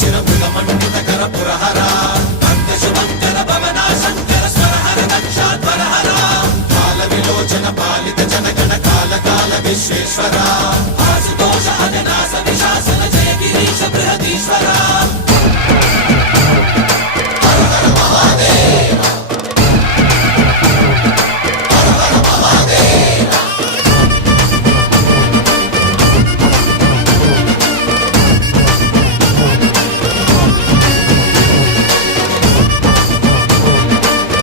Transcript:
శిరముల మండిత కర పురహరా శుభంకర భవనా శంకర స్వరహర దక్షాధ్వరహరా కాల విలోచన పాలిత జనగణ కాల కాల విశ్వేశ్వరా